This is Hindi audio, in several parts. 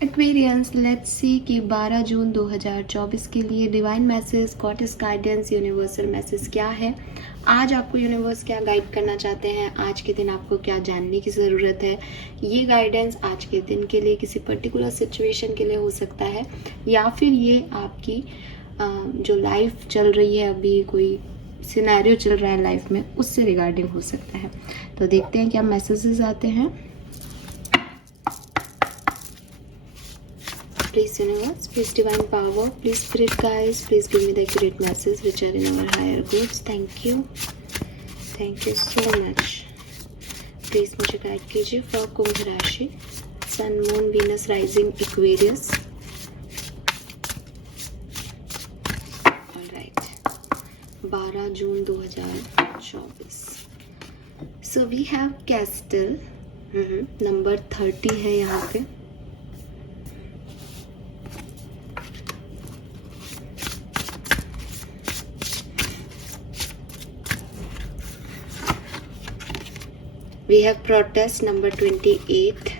एक्वेरियंस, लेट्स सी कि 12 जून 2024 के लिए divine message, goddess guidance, universal message क्या है। आज आपको यूनिवर्स क्या गाइड करना चाहते हैं, आज के दिन आपको क्या जानने की ज़रूरत है। ये गाइडेंस आज के दिन के लिए किसी पर्टिकुलर सिचुएशन के लिए हो सकता है, या फिर ये आपकी जो लाइफ चल रही है, अभी कोई सिनेरियो चल रहा है लाइफ में, उससे रिगार्डिंग हो सकता है। तो देखते हैं क्या मैसेजेस आते हैं। Please universe, please divine power, please spirit guides, please give me the accurate message which are in our higher goods. Thank you so much. Please मुझे गाइड कीजिए फॉर कुंभ राशि, sun, moon, Venus, rising, Aquarius. Alright, 12 June 2024। So we have castle, number 30 है यहाँ पे। We have protest, number 28.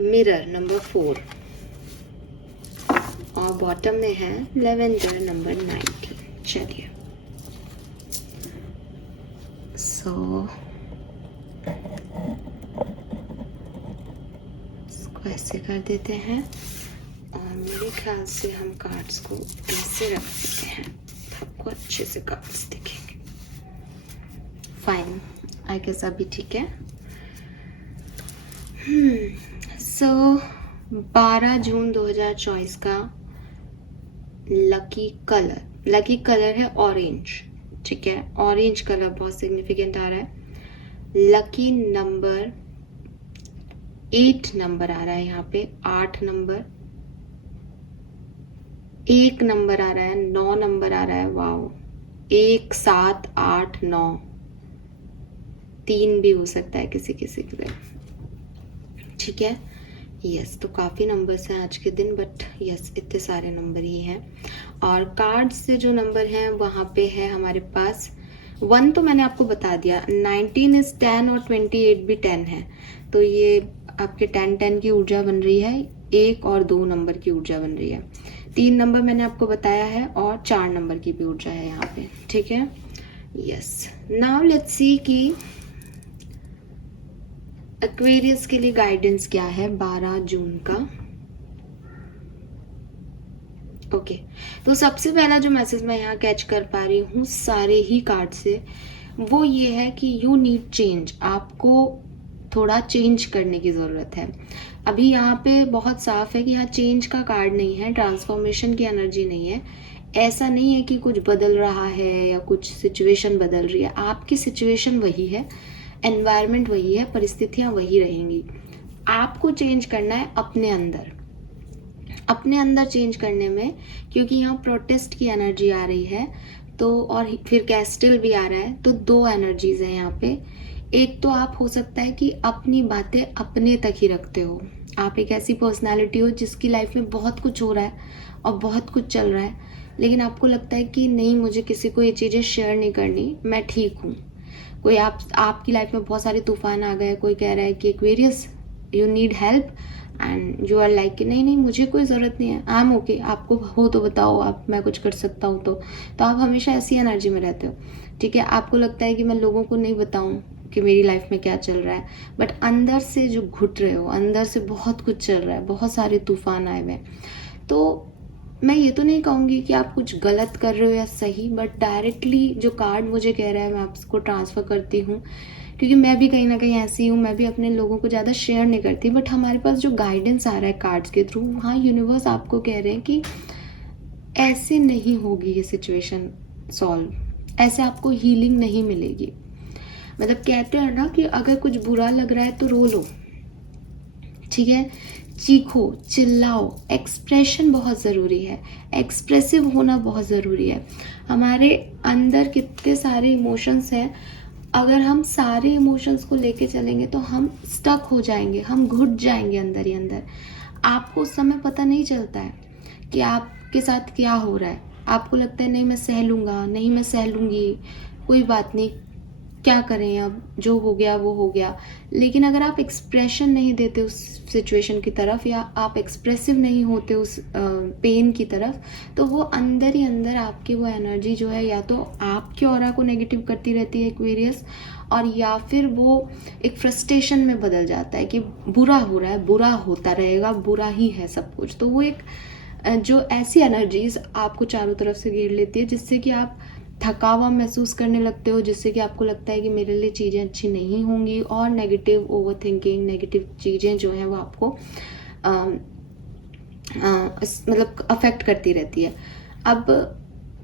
Mirror, number 4. और बॉटम में है लेवेंडर, नंबर 19। चलिए, ऐसे कर देते हैं और मेरे ख्याल से हम कार्ड्स को ऐसे रख देते हैं, आपको अच्छे से कार्ड्स दिखेंगे। फाइन, आई गेस अभी ठीक है। सो 12 जून 2024 का लकी कलर है ऑरेंज। ठीक है, ऑरेंज कलर बहुत सिग्निफिकेंट आ रहा है। लकी नंबर 8 नंबर आ रहा है यहाँ पे, 8 नंबर, 1 नंबर आ रहा है, 9 नंबर आ रहा है। वाओ, 1, 7, 8, 9, 3 भी हो सकता है किसी किसी के लिए। ठीक है, यस, तो काफ़ी नंबर्स हैं आज के दिन, बट यस, इतने सारे नंबर ही हैं। और कार्ड से जो नंबर हैं वहाँ पे है हमारे पास 1, तो मैंने आपको बता दिया। 19 इज 10 और 28 भी 10 है, तो ये आपके 10 की ऊर्जा बन रही है। 1 और 2 नंबर की ऊर्जा बन रही है। 3 नंबर मैंने आपको बताया है और 4 नंबर की भी ऊर्जा है यहाँ पे। ठीक है, यस। नाउ लेट्स सी कि एक्वेरियस के लिए गाइडेंस क्या है 12 जून का। ओके, तो सबसे पहला जो मैसेज मैं यहाँ कैच कर पा रही हूँ सारे ही कार्ड से, वो ये है कि यू नीड चेंज। आपको थोड़ा चेंज करने की ज़रूरत है। अभी यहाँ पे बहुत साफ है कि यहाँ चेंज का कार्ड नहीं है, ट्रांसफॉर्मेशन की एनर्जी नहीं है। ऐसा नहीं है कि कुछ बदल रहा है या कुछ सिचुएशन बदल रही है। आपकी सिचुएशन वही है, एनवायरनमेंट वही है, परिस्थितियाँ वही रहेंगी। आपको चेंज करना है अपने अंदर चेंज करने में, क्योंकि यहाँ प्रोटेस्ट की एनर्जी आ रही है, तो और फिर कैस्टल भी आ रहा है। तो 2 एनर्जीज हैं यहाँ पे। एक तो आप हो सकता है कि अपनी बातें अपने तक ही रखते हो। आप एक ऐसी पर्सनालिटी हो जिसकी लाइफ में बहुत कुछ हो रहा है और बहुत कुछ चल रहा है, लेकिन आपको लगता है कि नहीं, मुझे किसी को ये चीज़ें शेयर नहीं करनी, मैं ठीक हूँ। कोई आपकी लाइफ में बहुत सारे तूफान आ गए, कोई कह रहा है कि Aquarius you need help, and you are like कि नहीं मुझे कोई ज़रूरत नहीं है, आई एम ओके, आपको हो तो बताओ, आप मैं कुछ कर सकता हूँ तो आप हमेशा ऐसी एनर्जी में रहते हो। ठीक है, आपको लगता है कि मैं लोगों को नहीं बताऊँ कि मेरी लाइफ में क्या चल रहा है, बट अंदर से जो घुट रहे हो, अंदर से बहुत कुछ चल रहा है, बहुत सारे तूफान आए हुए हैं। तो मैं ये तो नहीं कहूँगी कि आप कुछ गलत कर रहे हो या सही, बट डायरेक्टली जो कार्ड मुझे कह रहा है मैं आपको ट्रांसफ़र करती हूँ, क्योंकि मैं भी कहीं ना कहीं ऐसी हूँ। मैं भी अपने लोगों को ज़्यादा शेयर नहीं करती, बट हमारे पास जो गाइडेंस आ रहा है कार्ड्स के थ्रू, हाँ, यूनिवर्स आपको कह रहे हैं कि ऐसे नहीं होगी ये सिचुएशन सॉल्व, ऐसे आपको हीलिंग नहीं मिलेगी। मतलब कहते हैं ना कि अगर कुछ बुरा लग रहा है तो रो लो, ठीक है, चीखो, चिल्लाओ। एक्सप्रेशन बहुत ज़रूरी है, एक्सप्रेसिव होना बहुत ज़रूरी है। हमारे अंदर कितने सारे इमोशंस हैं, अगर हम सारे इमोशंस को लेके चलेंगे तो हम स्टक हो जाएंगे, हम घुट जाएंगे अंदर ही अंदर। आपको उस समय पता नहीं चलता है कि आप के साथ क्या हो रहा है। आपको लगता है नहीं मैं सह लूँगा, नहीं मैं सह लूँगी, कोई बात नहीं, क्या करें अब, जो हो गया वो हो गया। लेकिन अगर आप एक्सप्रेशन नहीं देते उस सिचुएशन की तरफ, या आप एक्सप्रेसिव नहीं होते उस पेन की तरफ, तो वो अंदर ही अंदर आपकी वो एनर्जी जो है या तो आपके ऑरा को नेगेटिव करती रहती है एक्वेरियस, और या फिर वो एक फ्रस्ट्रेशन में बदल जाता है कि बुरा हो रहा है, बुरा होता रहेगा, बुरा ही है सब कुछ। तो वो एक जो ऐसी एनर्जीज आपको चारों तरफ से घेर लेती है, जिससे कि आप थकावा महसूस करने लगते हो, जिससे कि आपको लगता है कि मेरे लिए चीज़ें अच्छी नहीं होंगी, और नेगेटिव ओवर थिंकिंग, नेगेटिव चीज़ें जो हैं वो आपको मतलब अफेक्ट करती रहती है। अब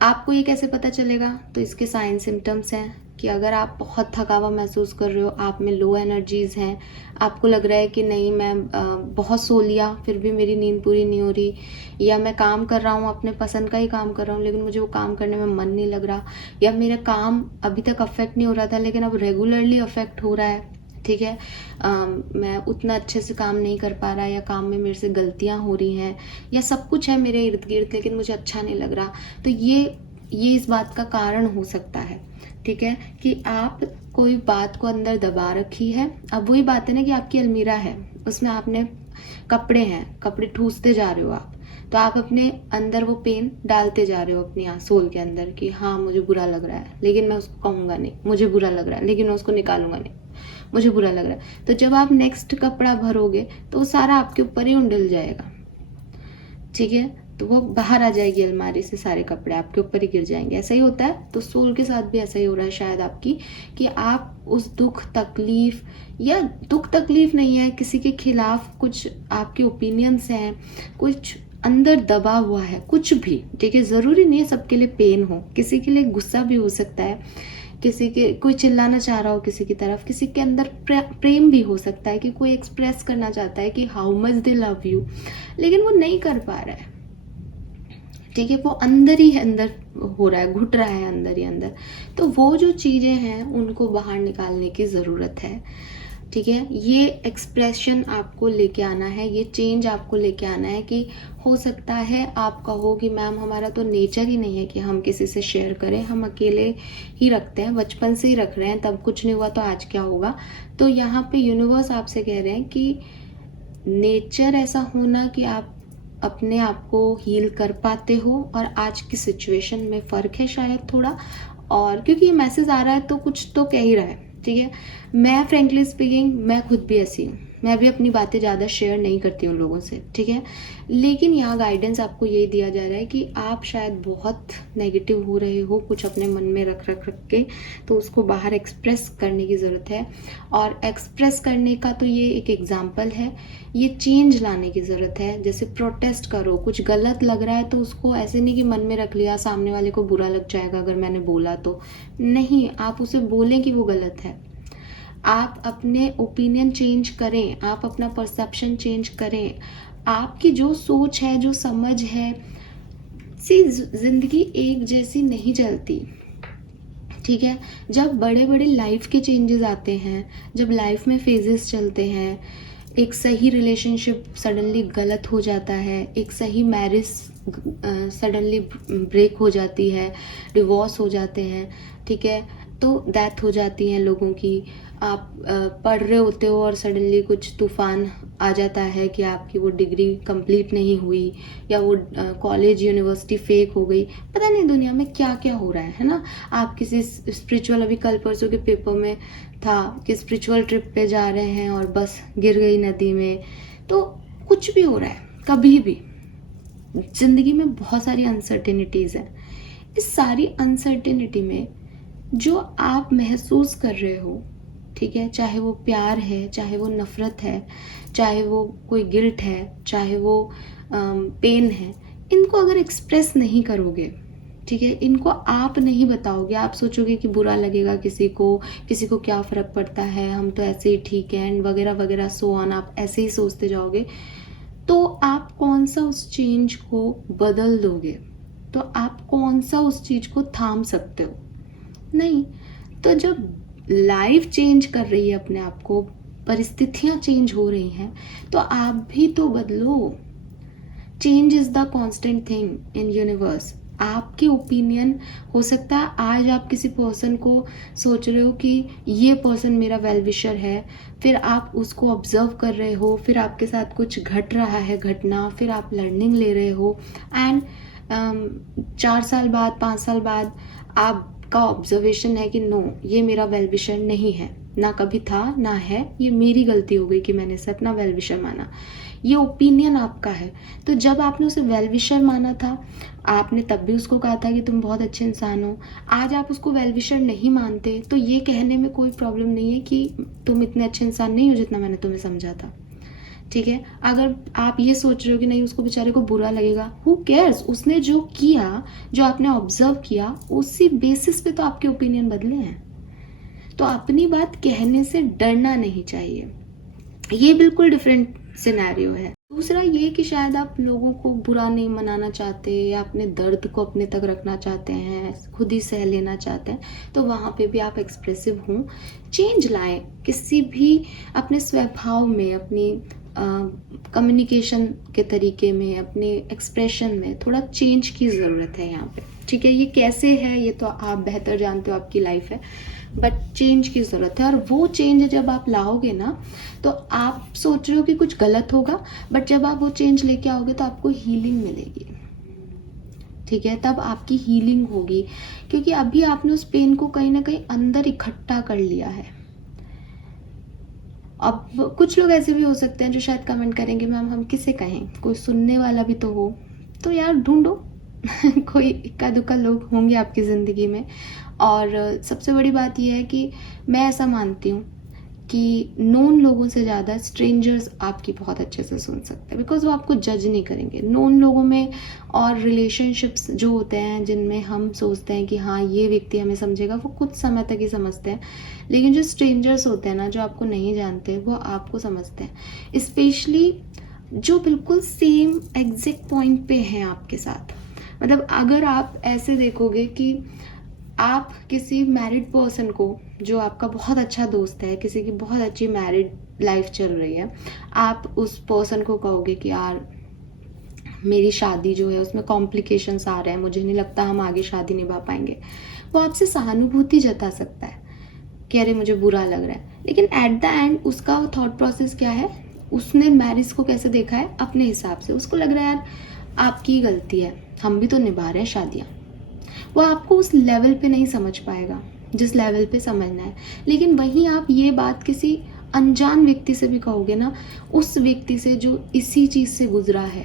आपको ये कैसे पता चलेगा? तो इसके साइन सिम्टम्स हैं कि अगर आप बहुत थकावा महसूस कर रहे हो, आप में लो एनर्जीज़ हैं, आपको लग रहा है कि नहीं मैं बहुत सो लिया फिर भी मेरी नींद पूरी नहीं हो रही, या मैं काम कर रहा हूँ, अपने पसंद का ही काम कर रहा हूँ, लेकिन मुझे वो काम करने में मन नहीं लग रहा, या मेरा काम अभी तक अफेक्ट नहीं हो रहा था लेकिन अब रेगुलरली अफेक्ट हो रहा है, ठीक है, मैं उतना अच्छे से काम नहीं कर पा रहा, या काम में मेरे से गलतियाँ हो रही हैं, या सब कुछ है मेरे इर्द गिर्द लेकिन मुझे अच्छा नहीं लग रहा। तो ये इस बात का कारण हो सकता है, ठीक है, कि आप कोई बात को अंदर दबा रखी है। अब वही बात है ना कि आपकी अलमीरा है, उसमें आपने कपड़े हैं, कपड़े ठूसते जा रहे हो आप, तो आप अपने अंदर वो पेन डालते जा रहे हो अपनी सोल के अंदर कि हाँ मुझे बुरा लग रहा है लेकिन मैं उसको कहूँगा नहीं, मुझे बुरा लग रहा है लेकिन मैं उसको निकालूंगा नहीं, मुझे बुरा लग रहा है। तो जब आप नेक्स्ट कपड़ा भरोगे तो वो सारा आपके ऊपर ही उंडल जाएगा, ठीक है, तो वो बाहर आ जाएगी अलमारी से, सारे कपड़े आपके ऊपर ही गिर जाएंगे। ऐसा ही होता है। तो सोल के साथ भी ऐसा ही हो रहा है शायद आपकी, कि आप उस दुख तकलीफ, या दुख तकलीफ नहीं है, किसी के खिलाफ कुछ आपके ओपिनियंस हैं, कुछ अंदर दबा हुआ है, कुछ भी, ठीक है, ज़रूरी नहीं है सबके लिए पेन हो, किसी के लिए गुस्सा भी हो सकता है, किसी के कोई चिल्लाना चाह रहा हो किसी की तरफ, किसी के अंदर प्रेम भी हो सकता है कि कोई एक्सप्रेस करना चाहता है कि how much they love you, लेकिन वो नहीं कर पा रहा है, ठीक है, वो अंदर ही अंदर हो रहा है, घुट रहा है अंदर ही अंदर। तो वो जो चीज़ें हैं उनको बाहर निकालने की ज़रूरत है, ठीक है। ये एक्सप्रेशन आपको लेके आना है, ये चेंज आपको लेके आना है। कि हो सकता है आप कहो कि मैम हमारा तो नेचर ही नहीं है कि हम किसी से शेयर करें, हम अकेले ही रखते हैं, बचपन से ही रख रहे हैं, तब कुछ नहीं हुआ तो आज क्या होगा। तो यहाँ पे यूनिवर्स आपसे कह रहे हैं कि नेचर ऐसा होना कि आप अपने आप को हील कर पाते हो, और आज की सिचुएशन में फ़र्क है शायद थोड़ा। और क्योंकि ये मैसेज आ रहा है तो कुछ तो कह ही रहा है, ठीक है। मैं फ्रेंकली स्पीकिंग, मैं खुद भी ऐसी हूँ, मैं भी अपनी बातें ज़्यादा शेयर नहीं करती हूँ लोगों से, ठीक है। लेकिन यहाँ गाइडेंस आपको यही दिया जा रहा है कि आप शायद बहुत नेगेटिव हो रहे हो कुछ अपने मन में रख के, तो उसको बाहर एक्सप्रेस करने की ज़रूरत है। और एक्सप्रेस करने का तो ये एक एग्जाम्पल है, ये चेंज लाने की ज़रूरत है। जैसे प्रोटेस्ट करो, कुछ गलत लग रहा है तो उसको ऐसे नहीं कि मन में रख लिया, सामने वाले को बुरा लग जाएगा अगर मैंने बोला तो, नहीं, आप उसे बोलें कि वो गलत है, आप अपने ओपिनियन चेंज करें, आप अपना परसेप्शन चेंज करें। आपकी जो सोच है, जो समझ है, सी जिंदगी एक जैसी नहीं चलती, ठीक है। जब बड़े बड़े लाइफ के चेंजेस आते हैं, जब लाइफ में फेजेस चलते हैं, एक सही रिलेशनशिप सडनली गलत हो जाता है, एक सही मैरिज सडनली ब्रेक हो जाती है, डिवोर्स हो जाते हैं, ठीक है, तो डेथ हो जाती है लोगों की। आप पढ़ रहे होते हो और सडनली कुछ तूफान आ जाता है कि आपकी वो डिग्री कंप्लीट नहीं हुई, या वो कॉलेज यूनिवर्सिटी फेक हो गई, पता नहीं दुनिया में क्या क्या हो रहा है ना। आप किसी स्पिरिचुअल, अभी कल परसों के पेपर में था कि स्पिरिचुअल ट्रिप पे जा रहे हैं और बस गिर गई नदी में। तो कुछ भी हो रहा है, कभी भी जिंदगी में बहुत सारी अनसर्टेनिटीज़ हैं। इस सारी अनसर्टेनिटी में जो आप महसूस कर रहे हो, ठीक है, चाहे वो प्यार है, चाहे वो नफ़रत है, चाहे वो कोई गिल्ट है, चाहे वो पेन है, इनको अगर एक्सप्रेस नहीं करोगे, ठीक है, इनको आप नहीं बताओगे, आप सोचोगे कि बुरा लगेगा किसी को क्या फ़र्क पड़ता है, हम तो ऐसे ही ठीक हैं, एंड वगैरह वगैरह सो ऑन, आप ऐसे ही सोचते जाओगे, तो आप कौन सा उस चेंज को बदल दोगे? तो आप कौन सा उस चीज़ को थाम सकते हो? नहीं। तो जब लाइफ चेंज कर रही है अपने आप को, परिस्थितियां चेंज हो रही हैं, तो आप भी तो बदलो, change is the constant thing in universe. आपके ओपिनियन हो सकता है आज आप किसी पर्सन को सोच रहे हो कि ये पर्सन मेरा वेल विशर है, फिर आप उसको ऑब्जर्व कर रहे हो, फिर आपके साथ कुछ घट रहा है घटना, फिर आप लर्निंग ले रहे हो एंड 4 साल बाद 5 साल बाद आपका ऑब्जर्वेशन है कि नो, ये मेरा वेल विशर नहीं है, ना कभी था ना है, ये मेरी गलती हो गई कि मैंने इसे अपना वेल विशर माना। ये ओपिनियन आपका है। तो जब आपने उसे वेल विशर माना था, आपने तब भी उसको कहा था कि तुम बहुत अच्छे इंसान हो। आज आप उसको वेल विशर नहीं मानते तो ये कहने में कोई प्रॉब्लम नहीं है कि तुम इतने अच्छे इंसान नहीं हो जितना मैंने तुम्हें समझा था। ठीक है, अगर आप ये सोच रहे हो कि नहीं उसको बेचारे को बुरा लगेगा, हु केयर्स, उसने जो किया, जो आपने ऑब्जर्व किया, उसी बेसिस पे तो आपके ओपिनियन बदले हैं। तो अपनी बात कहने से डरना नहीं चाहिए। ये बिल्कुल डिफरेंट सिनेरियो है। दूसरा ये कि शायद आप लोगों को बुरा नहीं मनाना चाहते या अपने दर्द को अपने तक रखना चाहते हैं, खुद ही सह लेना चाहते हैं, तो वहाँ पे भी आप एक्सप्रेसिव हों, चेंज लाएं किसी भी अपने स्वभाव में, अपनी कम्युनिकेशन के तरीके में, अपने एक्सप्रेशन में थोड़ा चेंज की ज़रूरत है यहाँ पे। ठीक है, ये कैसे है ये तो आप बेहतर जानते हो, आपकी लाइफ है, बट चेंज की ज़रूरत है। और वो चेंज जब आप लाओगे ना, तो आप सोच रहे हो कि कुछ गलत होगा, बट जब आप वो चेंज लेके आओगे तो आपको हीलिंग मिलेगी। ठीक है, तब आपकी हीलिंग होगी, क्योंकि अभी आपने उस पेन को कहीं ना कहीं अंदर इकट्ठा कर लिया है। अब कुछ लोग ऐसे भी हो सकते हैं जो शायद कमेंट करेंगे मैम हम किसे कहें, कोई सुनने वाला भी तो हो, तो यार ढूंढो कोई इक्का दुक्का लोग होंगे आपकी ज़िंदगी में। और सबसे बड़ी बात यह है कि मैं ऐसा मानती हूँ कि नोन लोगों से ज़्यादा स्ट्रेंजर्स आपकी बहुत अच्छे से सुन सकते हैं, बिकॉज वो आपको जज नहीं करेंगे। नोन लोगों में और रिलेशनशिप्स जो होते हैं जिनमें हम सोचते हैं कि हाँ ये व्यक्ति हमें समझेगा, वो कुछ समय तक ही समझते हैं, लेकिन जो स्ट्रेंजर्स होते हैं ना, जो आपको नहीं जानते, वो आपको समझते हैं, स्पेशली जो बिल्कुल सेम एग्जैक्ट पॉइंट पे हैं आपके साथ। मतलब अगर आप ऐसे देखोगे कि आप किसी मैरिड पर्सन को, जो आपका बहुत अच्छा दोस्त है, किसी की बहुत अच्छी मैरिड लाइफ चल रही है, आप उस पर्सन को कहोगे कि यार मेरी शादी जो है उसमें कॉम्प्लिकेशंस आ रहे हैं, मुझे नहीं लगता हम आगे शादी निभा पाएंगे, वो आपसे सहानुभूति जता सकता है कि अरे मुझे बुरा लग रहा है, लेकिन एट द एंड उसका थॉट प्रोसेस क्या है, उसने मैरिज को कैसे देखा है अपने हिसाब से, उसको लग रहा है यार आपकी गलती है, हम भी तो निभा रहे हैं शादियाँ। वो आपको उस लेवल पे नहीं समझ पाएगा जिस लेवल पे समझना है। लेकिन वहीं आप ये बात किसी अनजान व्यक्ति से भी कहोगे ना, उस व्यक्ति से जो इसी चीज़ से गुजरा है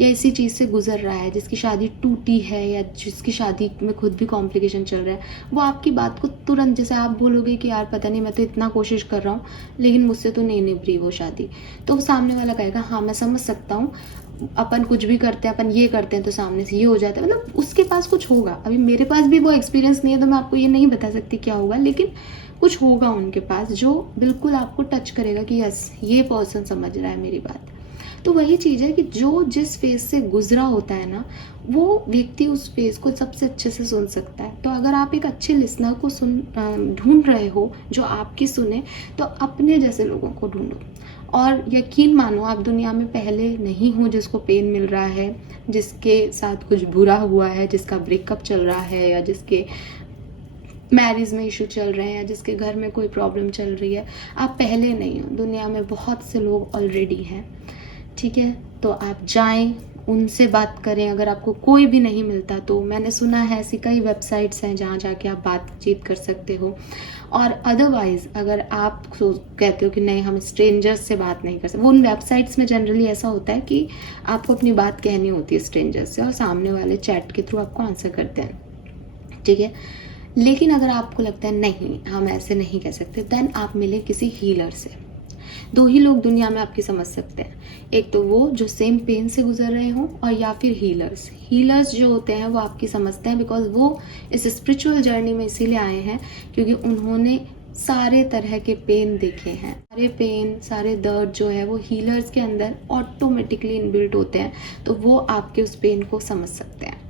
या इसी चीज़ से गुजर रहा है, जिसकी शादी टूटी है या जिसकी शादी में खुद भी कॉम्प्लिकेशन चल रहा है, वो आपकी बात को तुरंत, जैसे आप बोलोगे कि यार पता नहीं मैं तो इतना कोशिश कर रहा हूँ लेकिन मुझसे तो नहीं निभ रही वो शादी, तो सामने वाला कहेगा हाँ मैं समझ सकता हूँ, अपन कुछ भी करते हैं, अपन ये करते हैं तो सामने से ये हो जाता है। मतलब उसके पास कुछ होगा, अभी मेरे पास भी वो एक्सपीरियंस नहीं है तो मैं आपको ये नहीं बता सकती क्या होगा, लेकिन कुछ होगा उनके पास जो बिल्कुल आपको टच करेगा कि यस ये पर्सन समझ रहा है मेरी बात। तो वही चीज़ है कि जो जिस फेज से गुजरा होता है ना, वो व्यक्ति उस फेज को सबसे अच्छे से सुन सकता है। तो अगर आप एक अच्छे लिसनर को ढूंढ रहे हो जो आपकी सुने, तो अपने जैसे लोगों को ढूंढो। और यकीन मानो आप दुनिया में पहले नहीं हो जिसको पेन मिल रहा है, जिसके साथ कुछ बुरा हुआ है, जिसका ब्रेकअप चल रहा है, या जिसके मैरिज में इशू चल रहे हैं, या जिसके घर में कोई प्रॉब्लम चल रही है। आप पहले नहीं हो, दुनिया में बहुत से लोग ऑलरेडी हैं। ठीक है, तो आप जाएं, उनसे बात करें। अगर आपको कोई भी नहीं मिलता तो मैंने सुना है ऐसी कई वेबसाइट्स हैं जहाँ जाके आप बातचीत कर सकते हो। और अदरवाइज़ अगर आप कहते हो कि नहीं हम स्ट्रेंजर्स से बात नहीं कर सकते, वो उन वेबसाइट्स में जनरली ऐसा होता है कि आपको अपनी बात कहनी होती है स्ट्रेंजर्स से और सामने वाले चैट के थ्रू आपको आंसर करते हैं। ठीक है, लेकिन अगर आपको लगता है नहीं हम ऐसे नहीं कह सकते, देन आप मिले किसी हीलर से। दो ही लोग दुनिया में आपकी समझ सकते हैं, एक तो वो जो सेम पेन से गुजर रहे हों, और या फिर हीलर्स जो होते हैं वो आपकी समझते हैं, बिकॉज वो इस स्पिरिचुअल जर्नी में इसीलिए आए हैं क्योंकि उन्होंने सारे तरह के पेन देखे हैं। सारे पेन, सारे दर्द जो है वो हीलर्स के अंदर ऑटोमेटिकली इनबिल्ट होते हैं, तो वो आपके उस पेन को समझ सकते हैं।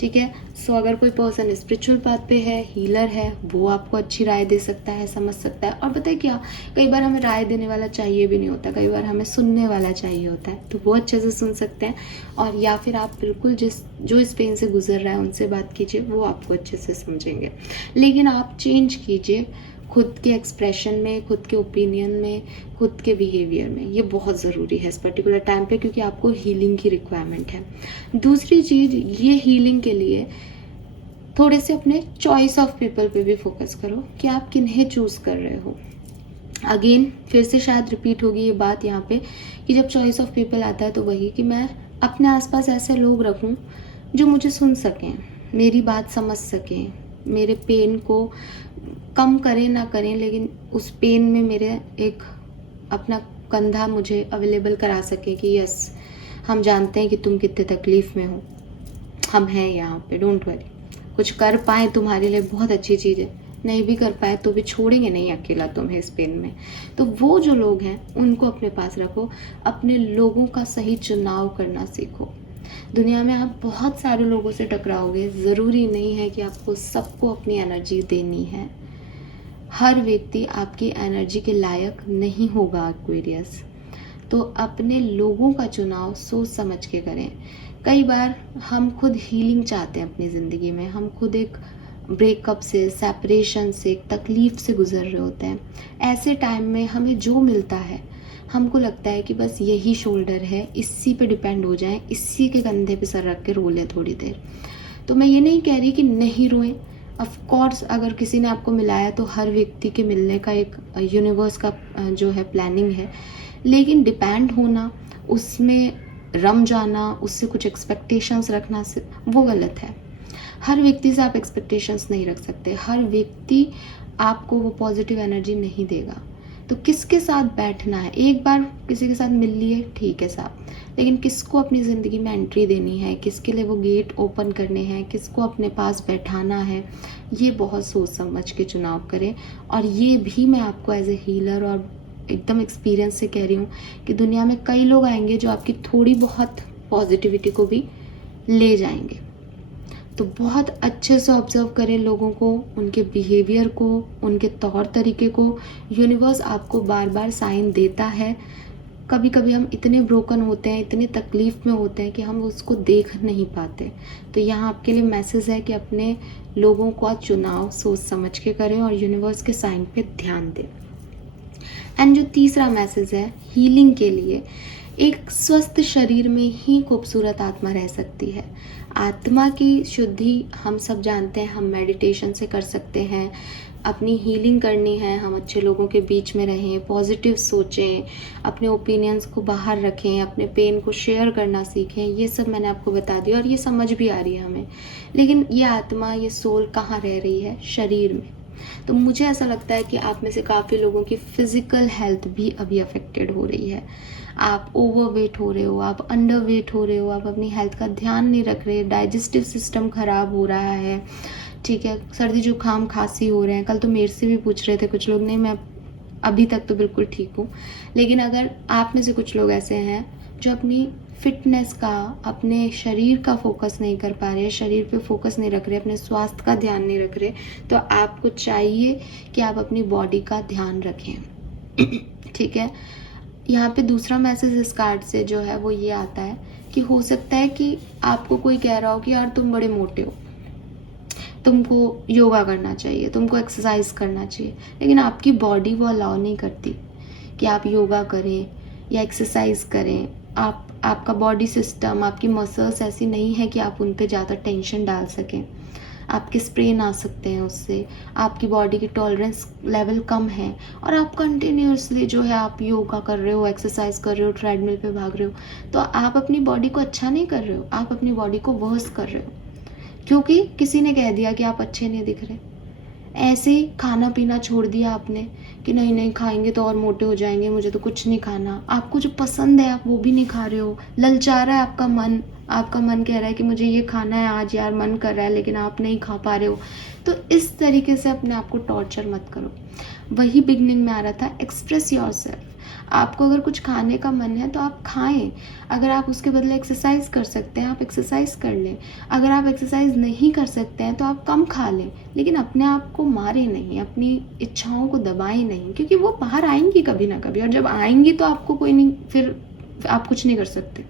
ठीक है। सो अगर कोई पर्सन स्पिरिचुअल पाथ पे है, हीलर है, वो आपको अच्छी राय दे सकता है, समझ सकता है। और पता है क्या, कई बार हमें राय देने वाला चाहिए भी नहीं होता, कई बार हमें सुनने वाला चाहिए होता है, तो वो अच्छे से सुन सकते हैं। और या फिर आप बिल्कुल जो इस पेन से गुजर रहा है उनसे बात कीजिए, वो आपको अच्छे से समझेंगे। लेकिन आप चेंज कीजिए खुद के एक्सप्रेशन में, खुद के ओपिनियन में, खुद के बिहेवियर में। ये बहुत ज़रूरी है इस पर्टिकुलर टाइम पे, क्योंकि आपको हीलिंग की रिक्वायरमेंट है। दूसरी चीज़, ये हीलिंग के लिए थोड़े से अपने चॉइस ऑफ पीपल पे भी फोकस करो कि आप किन्हें चूज़ कर रहे हो। अगेन फिर से शायद रिपीट होगी ये बात यहाँ पे कि जब चॉइस ऑफ पीपल आता है तो वही कि मैं अपने आसपास ऐसे लोग रखूँ जो मुझे सुन सकें, मेरी बात समझ सकें, मेरे पेन को कम करें ना करें, लेकिन उस पेन में मेरे एक अपना कंधा मुझे अवेलेबल करा सके कि यस, हम जानते हैं कि तुम कितने तकलीफ़ में हो, हम हैं यहाँ पे, डोंट वरी। कुछ कर पाए तुम्हारे लिए बहुत अच्छी चीज़ है, नहीं भी कर पाए तो भी छोड़ेंगे नहीं अकेला तुम्हें इस पेन में। तो वो जो लोग हैं उनको अपने पास रखो, अपने लोगों का सही चुनाव करना सीखो। दुनिया में आप बहुत सारे लोगों से टकराओगे, ज़रूरी नहीं है कि आपको सबको अपनी एनर्जी देनी है। हर व्यक्ति आपकी एनर्जी के लायक नहीं होगा एक्वेरियस। तो अपने लोगों का चुनाव सोच समझ के करें। कई बार हम खुद हीलिंग चाहते हैं अपनी ज़िंदगी में, हम खुद एक ब्रेकअप से, सेपरेशन से, एक तकलीफ़ से गुजर रहे होते हैं। ऐसे टाइम में हमें जो मिलता है, हमको लगता है कि बस यही शोल्डर है, इसी पे डिपेंड हो जाएं, इसी के कंधे पे सर रख के रो लें थोड़ी देर। तो मैं ये नहीं कह रही कि नहीं रोएं। ऑफ कोर्स अगर किसी ने आपको मिलाया तो हर व्यक्ति के मिलने का एक यूनिवर्स का जो है प्लानिंग है, लेकिन डिपेंड होना, उसमें रम जाना, उससे कुछ एक्सपेक्टेशंस रखना से वो गलत है। हर व्यक्ति से आप एक्सपेक्टेशंस नहीं रख सकते, हर व्यक्ति आपको वो पॉजिटिव एनर्जी नहीं देगा। तो किसके साथ बैठना है, एक बार किसी के साथ मिल लिए ठीक है साहब, लेकिन किसको अपनी ज़िंदगी में एंट्री देनी है, किसके लिए वो गेट ओपन करने हैं, किसको अपने पास बैठाना है, ये बहुत सोच समझ के चुनाव करें। और ये भी मैं आपको एज ए हीलर और एकदम एक्सपीरियंस से कह रही हूँ कि दुनिया में कई लोग आएंगे जो आपकी थोड़ी बहुत पॉजिटिविटी को भी ले जाएंगे। तो बहुत अच्छे से ऑब्जर्व करें लोगों को, उनके बिहेवियर को, उनके तौर तरीके को। यूनिवर्स आपको बार बार साइन देता है। कभी कभी हम इतने ब्रोकन होते हैं, इतनी तकलीफ़ में होते हैं कि हम उसको देख नहीं पाते। तो यहाँ आपके लिए मैसेज है कि अपने लोगों का चुनाव सोच समझ के करें और यूनिवर्स के साइन पे ध्यान दें। एंड जो तीसरा मैसेज है हीलिंग के लिए, एक स्वस्थ शरीर में ही खूबसूरत आत्मा रह सकती है। आत्मा की शुद्धि हम सब जानते हैं, हम मेडिटेशन से कर सकते हैं। अपनी हीलिंग करनी है, हम अच्छे लोगों के बीच में रहें, पॉजिटिव सोचें, अपने ओपिनियंस को बाहर रखें, अपने पेन को शेयर करना सीखें। ये सब मैंने आपको बता दिया और ये समझ भी आ रही है हमें। लेकिन ये आत्मा, ये सोल कहाँ रह रही है? शरीर में। तो मुझे ऐसा लगता है कि आप में से काफ़ी लोगों की फिज़िकल हेल्थ भी अभी अफेक्टेड हो रही है। आप ओवरवेट हो रहे हो, आप अंडरवेट हो रहे हो, आप अपनी हेल्थ का ध्यान नहीं रख रहे, डाइजेस्टिव सिस्टम ख़राब हो रहा है, ठीक है, सर्दी जुकाम खांसी हो रहे हैं। कल तो मेरे से भी पूछ रहे थे कुछ लोग, नहीं मैं अभी तक तो बिल्कुल ठीक हूँ। लेकिन अगर आप में से कुछ लोग ऐसे हैं जो अपनी फिटनेस का, अपने शरीर का फोकस नहीं कर पा रहे, शरीर पे फोकस नहीं रख रहे, अपने स्वास्थ्य का ध्यान नहीं रख रहे, तो आपको चाहिए कि आप अपनी बॉडी का ध्यान रखें। ठीक है। यहाँ पे दूसरा मैसेज इस कार्ड से जो है वो ये आता है कि हो सकता है कि आपको कोई कह रहा हो कि यार तुम बड़े मोटे हो, तुमको योगा करना चाहिए, तुमको एक्सरसाइज करना चाहिए, लेकिन आपकी बॉडी वो अलाउ नहीं करती कि आप योगा करें या एक्सरसाइज करें। आपका बॉडी सिस्टम, आपकी मसल्स ऐसी नहीं है कि आप उन पे ज़्यादा टेंशन डाल सकें। आपके स्प्रेन आ सकते हैं उससे, आपकी बॉडी की टॉलरेंस लेवल कम है और आप कंटिन्यूसली जो है आप योगा कर रहे हो, एक्सरसाइज कर रहे हो, ट्रेडमिल पे भाग रहे हो, तो आप अपनी बॉडी को अच्छा नहीं कर रहे हो, आप अपनी बॉडी को वर्स कर रहे हो, क्योंकि किसी ने कह दिया कि आप अच्छे नहीं दिख रहे। ऐसे ही खाना पीना छोड़ दिया आपने कि नहीं नहीं खाएंगे तो और मोटे हो जाएंगे, मुझे तो कुछ नहीं खाना। आपको जो पसंद है आप वो भी नहीं खा रहे हो, ललचा रहा है आपका मन कह रहा है कि मुझे ये खाना है आज, यार मन कर रहा है, लेकिन आप नहीं खा पा रहे हो। तो इस तरीके से अपने आप को टॉर्चर मत करो। वही बिगनिंग में आ रहा था, एक्सप्रेस योरसेल्फ। आपको अगर कुछ खाने का मन है तो आप खाएं, अगर आप उसके बदले एक्सरसाइज कर सकते हैं आप एक्सरसाइज कर लें, अगर आप एक्सरसाइज नहीं कर सकते हैं तो आप कम खा लें, लेकिन अपने आप को मारें नहीं, अपनी इच्छाओं को दबाएं नहीं, क्योंकि वो बाहर आएंगी कभी ना कभी, और जब आएंगी तो आपको कोई नहीं, फिर आप कुछ नहीं कर सकते।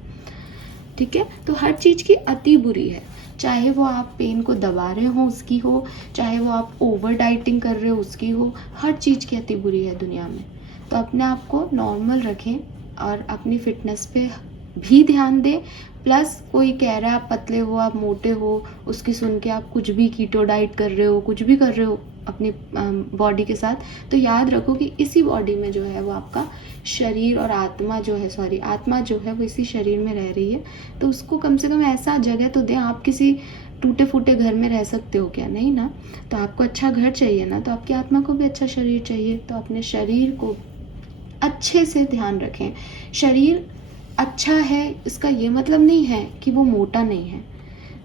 ठीक है, तो हर चीज़ की अति बुरी है, चाहे वो आप पेन को दबा रहे हो उसकी हो, चाहे वो आप ओवर डाइटिंग कर रहे हो उसकी हो, हर चीज़ की अति बुरी है दुनिया में। तो अपने आप को नॉर्मल रखें और अपनी फिटनेस पे भी ध्यान दें। प्लस कोई कह रहा है आप पतले हो, आप मोटे हो, उसकी सुन के आप कुछ भी कीटो डाइट कर रहे हो, कुछ भी कर रहे हो अपनी बॉडी के साथ, तो याद रखो कि इसी बॉडी में जो है वो आपका शरीर और आत्मा जो है, सॉरी आत्मा जो है वो इसी शरीर में रह रही है। तो उसको कम से कम ऐसा जगह तो दें। आप किसी टूटे फूटे घर में रह सकते हो क्या? नहीं ना। तो आपको अच्छा घर चाहिए ना, तो आपकी आत्मा को भी अच्छा शरीर चाहिए। तो अपने शरीर को अच्छे से ध्यान रखें। शरीर अच्छा है इसका ये मतलब नहीं है कि वो मोटा नहीं है।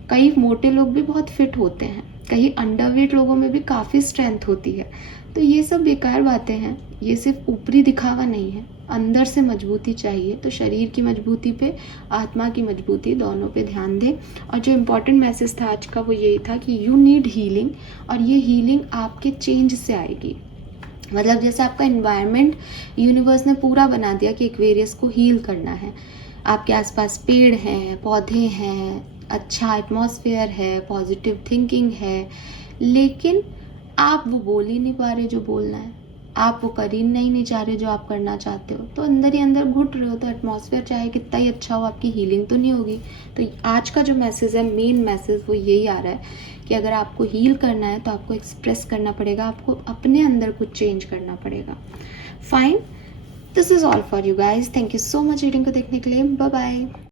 कई मोटे लोग भी बहुत फिट होते हैं, कई अंडरवेट लोगों में भी काफ़ी स्ट्रेंथ होती है। तो ये सब बेकार बातें हैं, ये सिर्फ ऊपरी दिखावा नहीं है, अंदर से मजबूती चाहिए। तो शरीर की मजबूती पे, आत्मा की मजबूती, दोनों पे ध्यान दें। और जो इम्पोर्टेंट मैसेज था आज का वो यही था कि यू नीड हीलिंग, और ये हीलिंग आपके चेंज से आएगी। मतलब जैसे आपका इन्वायरमेंट यूनिवर्स ने पूरा बना दिया कि एक्वेरियस को हील करना है, आपके आसपास पेड़ हैं, पौधे हैं, अच्छा एटमॉस्फेयर है, पॉजिटिव थिंकिंग है, लेकिन आप वो बोल ही नहीं पा रहे जो बोलना है, आप वो कर ही नहीं चाह रहे जो आप करना चाहते हो, तो अंदर ही अंदर घुट रहे हो। तो एटमॉस्फेयर चाहे कितना ही अच्छा हो, आपकी हीलिंग तो नहीं होगी। तो आज का जो मैसेज है, मेन मैसेज वो यही आ रहा है कि अगर आपको हील करना है तो आपको एक्सप्रेस करना पड़ेगा, आपको अपने अंदर कुछ चेंज करना पड़ेगा। Fine, this is all for you guys. Thank you so much reading को देखने के लिए। Bye bye.